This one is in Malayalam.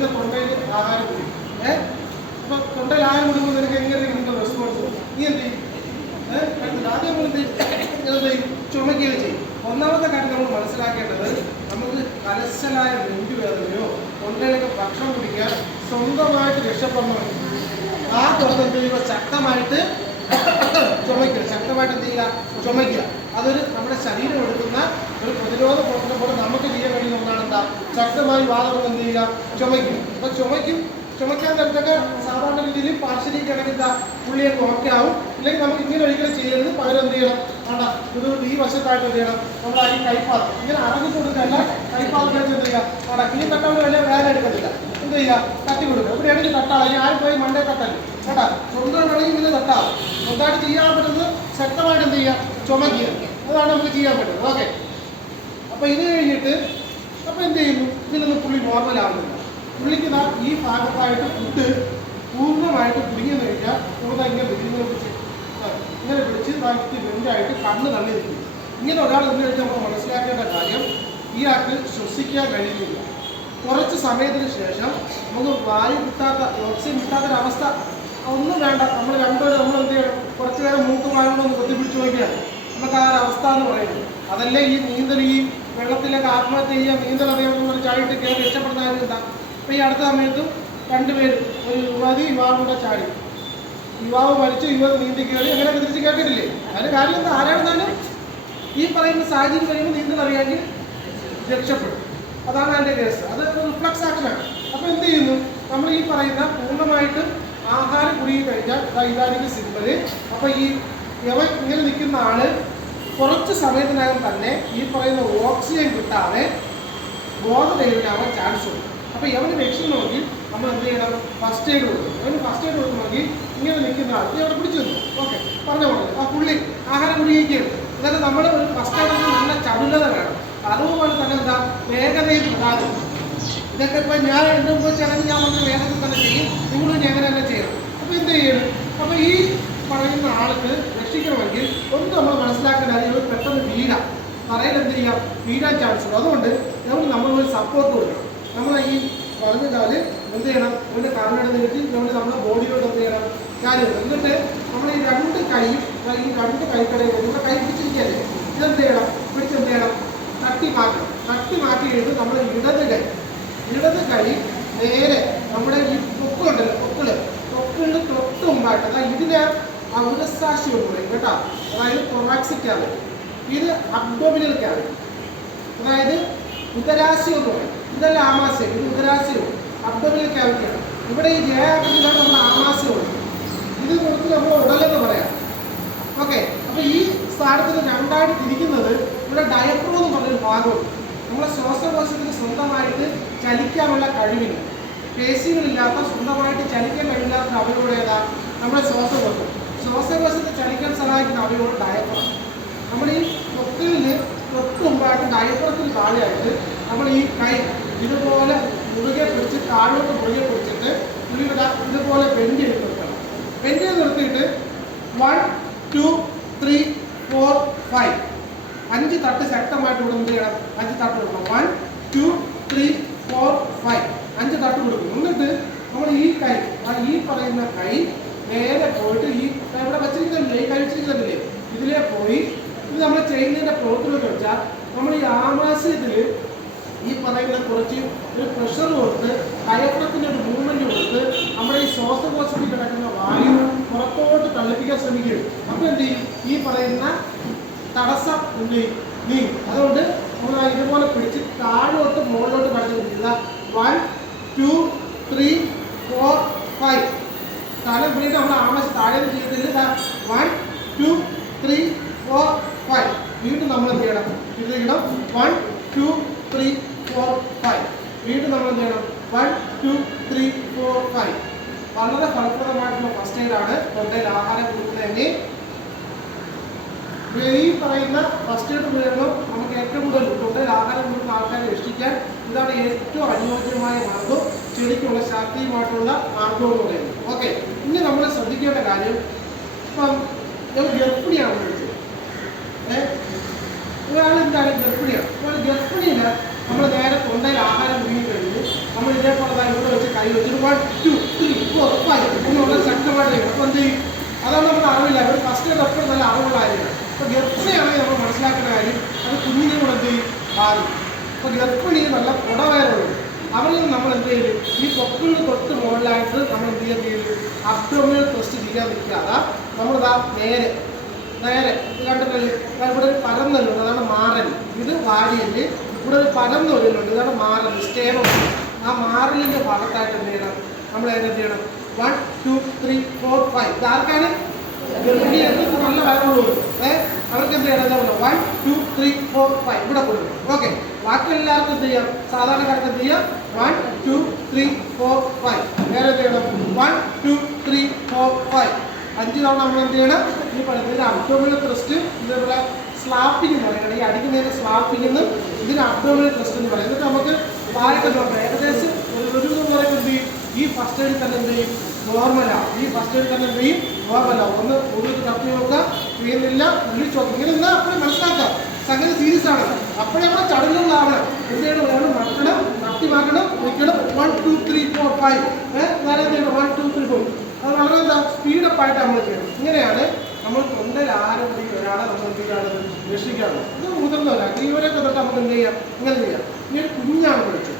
നിന്റെ തൊണ്ടയിൽ ആഹാരം കുടിക്കും ഏഹ് അപ്പൊ തൊണ്ടയിൽ ആഹാരം കുടിക്കുമ്പോൾ നിനക്ക് എങ്ങനെ നിന്റെ റെസ്പോൺസ് നീ എന്ത് ചെയ്യും? ആദ്യം നമ്മൾ എന്ത് ചെയ്യും? ചുമക്കുകയും ചെയ്യും? ഒന്നാമത്തെ കാര്യം നമ്മൾ മനസ്സിലാക്കേണ്ടത് നമുക്ക് കലശലായ നെഞ്ചുവേദനയോ തൊണ്ടയിലൊക്കെ ഭക്ഷണം കുടിക്കാൻ സ്വന്തമായിട്ട് രക്ഷപ്പെടണം ആ ചെയ്യുക ശക്തമായിട്ട് ചുമയ്ക്കുക ശക്തമായിട്ട് എന്ത് ചെയ്യുക? ചുമയ്ക്കുക. അതൊരു നമ്മുടെ ശരീരം എടുക്കുന്ന ഒരു പ്രതിരോധ പ്രവർത്തനം പോലെ നമുക്ക് ചെയ്യാൻ കഴിയുന്ന ഒന്നാണ് എന്താ? ശക്തമായി വാദം എന്ത് ചെയ്യുക? ചുമയ്ക്കും അപ്പൊ ചുമയ്ക്കും ചുമയ്ക്കാൻ നേരത്തൊക്കെ സാധാരണ രീതിയിൽ പാർശ്വലി കിടക്കുന്ന പുള്ളിയൊക്കെ ഓക്കെ ആവും. ഇല്ലെങ്കിൽ നമുക്ക് ഇങ്ങനെ ഒരിക്കലും ചെയ്യരുത്. പകരം എന്ത് ചെയ്യണം? വേണ്ട. ഇത് ഈ വശത്തായിട്ട് എന്ത് ചെയ്യണം? നമ്മൾ ഈ കൈപ്പാത്രം. ഇങ്ങനെ അറിഞ്ഞു കൊടുക്കല്ല കൈപ്പാത്രത്തിൽ എന്ത് ചെയ്യുക? വേണ്ട. ഈ തട്ടവിടെ വലിയ വേദന എടുക്കത്തില്ല. എന്ത് ചെയ്യുക തട്ടി കൊടുക്കുക ഇവിടെയാണെങ്കിൽ തട്ടാളെ. ഇനി ആരും പോയി മണ്ടേ തട്ടല്ല? കേട്ടാ? സ്വന്തം വേണമെങ്കിൽ ഇങ്ങനെ തട്ടാം സ്വന്തമായിട്ട് ചെയ്യാൻ പറ്റുന്നത് ശക്തമായിട്ട് എന്ത് ചെയ്യുക ചുമക്കുക. അതാണ് നമുക്ക് ചെയ്യാൻ പറ്റുന്നത്. ഓക്കെ. അപ്പൊ ഇത് കഴിഞ്ഞിട്ട് അപ്പൊ എന്ത് ചെയ്യുന്നു? ഇതിലൊന്നും പുള്ളി നോർമൽ ആവുന്നില്ല പുള്ളിക്ക് നാ ഈ ഭാഗത്തായിട്ട് ഫുഡ് പൂർണമായിട്ട് കുടുങ്ങിയെന്ന് കഴിഞ്ഞാൽ കൂടുതൽ ഇങ്ങനെ ഇങ്ങനെ പിടിച്ച് ഇങ്ങനെ പിടിച്ച് നമുക്ക് വെഞ്ചായിട്ട് കണ്ണ് തള്ളി നിൽക്കും ഇങ്ങനെ ഒരാൾ എന്ന് കഴിഞ്ഞാൽ നമ്മൾ മനസ്സിലാക്കേണ്ട കാര്യം ഇയാൾക്ക് ശ്വസിക്കാൻ കഴിയുന്നില്ല. കുറച്ച് സമയത്തിന് ശേഷം നമുക്ക് വായു കിട്ടാത്ത ഓക്സിജൻ കിട്ടാത്തൊരവസ്ഥ ഒന്നും വേണ്ട. നമ്മൾ രണ്ടുപേരും നമ്മൾ എന്ത് ചെയ്യണം? കുറച്ച് നേരം മൂക്ക് ഒന്ന് കൊത്തിപ്പിടിച്ച് നോക്കിയാണ് നമുക്ക് ആ ഒരു അവസ്ഥ എന്ന് പറയുന്നത്. അതല്ലേ ഈ നീന്തൽ ഈ വെള്ളത്തിലേക്ക് ആത്മഹത്യ ചെയ്യുക നീന്തൽ അറിയാവുന്ന ചാടിയിട്ട് കയറി രക്ഷപ്പെടുന്ന കാര്യം എന്താ? അപ്പോൾ ഈ അടുത്ത സമയത്തും രണ്ടുപേരും ഒരു യുവതി യുവാവിന്റെ ചാടി. യുവാവ് മരിച്ചു യുവതി നീന്തി കയറി അങ്ങനെ തിരിച്ച് കേട്ടിട്ടില്ലേ? അതിന് കാര്യം എന്താ? ആരാണെന്നാലും ഈ പറയുന്ന സാഹചര്യം കഴിയുമ്പോൾ നീന്തൽ അറിയാമെങ്കിൽ രക്ഷപ്പെടും. അതാണ് അതിന്റെ കേസ് അത് റിഫ്ലക്സ് ആക്ഷനാണ് അപ്പോൾ എന്ത് ചെയ്യുന്നു? നമ്മൾ ഈ പറയുന്ന പൂർണമായിട്ട് ആഹാരം കുടുങ്ങി കഴിഞ്ഞാൽ ഇതാണെങ്കിൽ സിമ്പിൾ അപ്പോൾ ഈ യവൻ ഇങ്ങനെ നിൽക്കുന്ന ആൾ കുറച്ച് സമയത്തിനകം തന്നെ ഈ പറയുന്ന ഓക്സിജൻ കിട്ടാതെ ബോധരഹിതനാവാൻ ചാൻസ് ഉണ്ട്. അപ്പോൾ യവന് രക്ഷിക്കണമെങ്കിൽ നമ്മൾ എന്ത് ചെയ്യണം? ഫസ്റ്റ് എയ്ഡ് കൊടുക്കും അവന് ഫസ്റ്റ് എയ്ഡ് കൊടുക്കണമെങ്കിൽ ഇങ്ങനെ നിൽക്കുന്ന ആൾ അവിടെ പിടിച്ചു നിന്നു. ഓക്കെ പറഞ്ഞ ആ പുള്ളി ആഹാരം കുടിക്കുകയാണ് അതായത് നമ്മൾ ഒരു ഫസ്റ്റ് എയ്ഡ് നല്ല ചടുലത വേണം. അതുപോലെ തന്നെ എന്താ വേഗതയും പ്രധാനം ഇതൊക്കെ ഇപ്പൊ ഞാൻ എഴുതുമ്പോൾ ചിലത് ഞാൻ വന്ന് വേഗത്തിൽ തന്നെ ചെയ്യും. നിങ്ങൾ അങ്ങനെ തന്നെ ചെയ്യണം. അപ്പോൾ എന്ത് ചെയ്യണം? അപ്പോൾ ഈ പറയുന്ന ആൾക്ക് രക്ഷിക്കണമെങ്കിൽ ഒന്ന് നമ്മൾ മനസ്സിലാക്കേണ്ട അതിൽ പെട്ടെന്ന് വീഴാം. തറയിൽ എന്ത് ചെയ്യാം? വീഴാൻ ചാൻസ് ഉണ്ട്. അതുകൊണ്ട് നമ്മൾ നമ്മളൊരു സപ്പോർട്ട് കൊടുക്കണം. നമ്മൾ ഈ പറഞ്ഞിട്ടാൽ എന്ത് ചെയ്യണം? ഇവന്റെ കാലിനോട് നീട്ടി നമ്മൾ നമ്മുടെ ബോഡിയോട് എന്ത് ചെയ്യണം? കാര്യം എന്നിട്ട് നമ്മൾ ഈ രണ്ട് കൈ ഈ രണ്ട് കൈക്കടയിൽ നമ്മുടെ കൈ പിടിച്ചിരിക്കുകയല്ലേ? ഇതെന്ത് ചെയ്യണം? പിടിച്ചെന്ത് ചെയ്യണം? തട്ടി മാറ്റണം തട്ടി മാറ്റി കഴിഞ്ഞ് നമ്മൾ ഇടത് കൈ ഇടത് കൈ നേരെ നമ്മുടെ ഈ പൊക്കുണ്ടല്ലോ പൊക്കിൾ പൊക്കിളിന് തൊട്ട് മുമ്പായിട്ട് അതായത് ഇതിന് എന്ന് പറയും കേട്ടോ. അതായത് ക്യാബിൻ ഇത് അബ്ഡോമിനൽ അതായത് ഉദരാശി എന്ന് പറയും ഇതല്ല ആമാശയം ഇത് ഉദരാശയവും അബ്ഡോമിനൽ ഇവിടെ ഈ ജയാകൃതിയിലാണ് നമ്മൾ ആമാശയം ഇത് കൊടുത്ത് നമ്മൾ ഉടലെന്ന് പറയാം. ഓക്കെ. അപ്പൊ ഈ സ്ഥാനത്തിന് രണ്ടായിട്ട് തിരിക്കുന്നത് ഇവിടെ ഡയഫ്രോ എന്ന് പറഞ്ഞൊരു ഭാഗമുണ്ട് നമ്മുടെ ശ്വാസകോശത്തിന് സ്വന്തമായിട്ട് ചലിക്കാനുള്ള കഴിവില്ല. പേശികളില്ലാത്ത സ്വന്തമായിട്ട് ചലിക്കാൻ കഴിയില്ലാത്ത അവയോട് ഏതാ? നമ്മുടെ ശ്വാസകോശം. ശ്വാസകോശത്തെ ചലിക്കാൻ സഹായിക്കുന്ന അവയോട് ഡയഫ്രം നമ്മൾ ഈ തൊക്കിലിന് തൊട്ട് മുമ്പായിട്ട് ഡയഫ്രത്തിന് താഴെയായിട്ട് നമ്മൾ ഈ കൈ ഇതുപോലെ മുറുകെ പിടിച്ച് താഴോട്ട് മുറുകെ പിടിച്ചിട്ട് ഇവിടെ ഇതുപോലെ ബെൻഡ് ചെയ്ത് നിർത്തണം. ബെൻഡ് ചെയ്ത് നിർത്തിയിട്ട് വൺ ടു ത്രീ ഫോർ തട്ട് ശക്തമായിട്ട് ഇവിടെ ചെയ്യണം? അഞ്ച് തട്ട് കൊടുക്കണം. One two three four five അഞ്ച് തട്ട് കൊടുക്കും എന്നിട്ട് നമ്മൾ ഈ കൈ ഈ പറയുന്ന കൈ നേരെ പോയിട്ട് ഈ ഇവിടെ വെച്ചിരിക്കുന്നില്ലേ ഈ കൈ വെച്ചിരിക്കുന്നില്ലേ ഇതിലേ പോയി. ഇത് നമ്മൾ ചെയ്യുന്നതിന്റെ പ്രവർത്തനം വെച്ചാൽ നമ്മൾ ഈ ആമാശയത്തിൽ ഈ പറയുന്ന കുറച്ച് ഒരു പ്രഷർ കൊടുത്ത് കയറ്റത്തിന്റെ ഒരു മൂവ്മെന്റ് കൊടുത്ത് നമ്മുടെ ഈ ശ്വാസകോശത്തിൽ കിടക്കുന്ന വായു പുറത്തോട്ട് തള്ളിപ്പിക്കാൻ ശ്രമിക്കുകയും അപ്പോൾ എന്ത് ചെയ്യും? ഈ പറയുന്ന തടസ്സം എന്ത് ചെയ്യും? നീങ്ങും അതുകൊണ്ട് നമ്മൾ ഇതുപോലെ പിടിച്ച് താഴോട്ട് മുകളിലോട്ട് കടന്നു പിടിക്കുക. One two three four five തല പിടിയിട്ട് നമ്മൾ ആമസ് താഴെ ചെയ്തില്ല one two three four five വീണ്ടും നമ്മൾ എന്ത് ചെയ്യണം? ഇത് ചെയ്യണം one two three four five വീണ്ടും നമ്മൾ എന്ത് ചെയ്യണം? One two three four five വളരെ ഫലപ്രദമായിട്ടുള്ള ഫസ്റ്റ് എയ്ഡാണ് തൊണ്ടയിൽ ആഹാരം കൊടുക്കുന്നതെങ്കിൽ ഈ പറയുന്ന ഫസ്റ്റ് എയ്ഡ് ഉപയോഗം നമുക്ക് ഏറ്റവും കൂടുതൽ തൊണ്ടയിൽ ആഹാരം കൊടുക്കുന്ന രക്ഷിക്കാൻ ഇതാണ് ഏറ്റവും അനുയോജ്യമായ മാർഗം ചെടിക്കുള്ള ശാക്തിയുമായിട്ടുള്ള മാർഗം എന്ന് പറയുന്നത്. ഓക്കെ ഇനി നമ്മൾ ശ്രദ്ധിക്കേണ്ട കാര്യം ഇപ്പം ഞാൻ ഗർഭിണിയാണ് വിളിച്ചത് ഏഹ് ഒരാൾ എന്താണ് ഗർഭിണിയാണ് അപ്പോൾ ഗർഭിണിയിൽ നമ്മൾ നേരെ തൊണ്ടയിൽ ആഹാരം മുങ്ങി കഴിഞ്ഞ് നമ്മൾ ഇതേപോലെ തന്നെ ഇവിടെ വെച്ച് കൈ വെച്ചിട്ട് one two three four five എന്നുള്ള ശക്തമായിട്ട് ചെയ്യണം അപ്പോൾ എന്ത് ചെയ്യും? അതാണ് നമ്മുടെ അറിവില്ല. അവർ ഫസ്റ്റ് എപ്പോഴും നല്ല അറിവുള്ള കാര്യമാണ്. അപ്പോൾ ഗർഭിണിയാണെങ്കിൽ നമ്മൾ മനസ്സിലാക്കുന്ന കാര്യം അത് കുഞ്ഞിനെ കൂടെ എന്ത് ചെയ്യും? ബാധിക്കും. അപ്പോൾ ഗർഭിണി നല്ല കുടവയറുണ്ട് അവരിൽ നിന്ന് നമ്മൾ എന്ത് ചെയ്യും? ഈ പൊക്കിന് തൊട്ട് മുകളിലായിട്ട് നമ്മൾ എന്ത് ചെയ്യാൻ ചെയ്യും? അബ്ഡോമിനൽ ടെസ്റ്റ് ചെയ്യാൻ നിൽക്കാതെ നമ്മളിതാ നേരെ നേരെ കണ്ടിട്ടല്ലേ? ഇവിടെ ഒരു പരന്നല്ലുണ്ട് അതാണ് മാറൽ. ഇത് വാരിയൽ ഇവിടെ ഒരു പരന്ന ഒരിലുണ്ട് ഇതാണ് മാറൽ. സ്റ്റേനം ആ മാറലിന്റെ ഭാഗത്തായിട്ട് എന്ത് ചെയ്യണം? നമ്മൾ എന്ത് ചെയ്യണം? One two three four five ഇത് ആർക്കാണ്? ഗർഭിണികൾക്ക് നല്ല വയറുള്ളൂ ഏഹ് അവർക്ക് എന്ത് ചെയ്യണം? എന്താ one two three four five ഇവിടെ കൊടുക്കണം. ഓക്കെ ബാക്കി എല്ലാവർക്കും എന്ത് ചെയ്യാം? സാധാരണക്കാർക്ക് എന്ത് ചെയ്യാം? One two three four five നേരെ ചെയ്യണം? One two three four five അഞ്ച് തവണ നമ്മൾ എന്ത് ചെയ്യണം? ഈ പറയുന്നത് അബ്ഡോമിനൽ ത്രസ്റ്റ് ഇതേപോലെ സ്ലാപ്പിംഗ് എന്ന് പറയുന്നത്. ഈ അടിക്കുന്നതിന് സ്ലാപ്പിംഗ് എന്നും ഇതിന് അബ്ഡോമിനൽ ത്രസ്റ്റ് എന്ന് പറയും. എന്നിട്ട് നമുക്ക് താഴെ നോക്കാം ഏകദേശം ഒരു ഒരു എന്ന് പറയുമ്പോൾ എന്ത് ചെയ്യും? ഈ ഫസ്റ്റ് എയ്ഡിൽ തന്നെ എന്ത് ചെയ്യും? നോർമലാണ് ഈ ഫസ്റ്റ് എയ്ഡിൽ തന്നെ എന്ത് ചെയ്യും? നോർമലാണ് ഒന്ന് കൂടുതൽ തപ്പി നോക്കുക. ചെയ്യുന്നില്ല വിളിച്ചു നോക്കുക ഇങ്ങനെ എന്നാൽ അപ്പോഴും മനസ്സിലാക്കാം. സംഗതി സീരിയസ് ആണ്. അപ്പോഴേ നമ്മുടെ ചടങ്ങുള്ള എന്ത് ചെയ്യണം? വേണം നടക്കണം തട്ടിമാക്കണം വെക്കണം one two three four five നേരെ വൺ ടു ത്രീ ഫോർ അത് വളരെ എന്താ? സ്പീഡപ്പായിട്ട് നമ്മൾ ചെയ്യണം. ഇങ്ങനെയാണ് നമ്മൾ തൊണ്ടയിൽ ആരെങ്കിലും ഒരാളെ നമ്മൾ എന്ത് ചെയ്യാണ് രക്ഷിക്കാറുള്ളത് ഇത് മുതിർന്നവരാണ്. ഇവരെ തൊട്ട് നമുക്ക് എന്ത് ചെയ്യാം? ഇങ്ങനെ ചെയ്യാം. ഇങ്ങനെ കുഞ്ഞാണ് വിളിച്ചു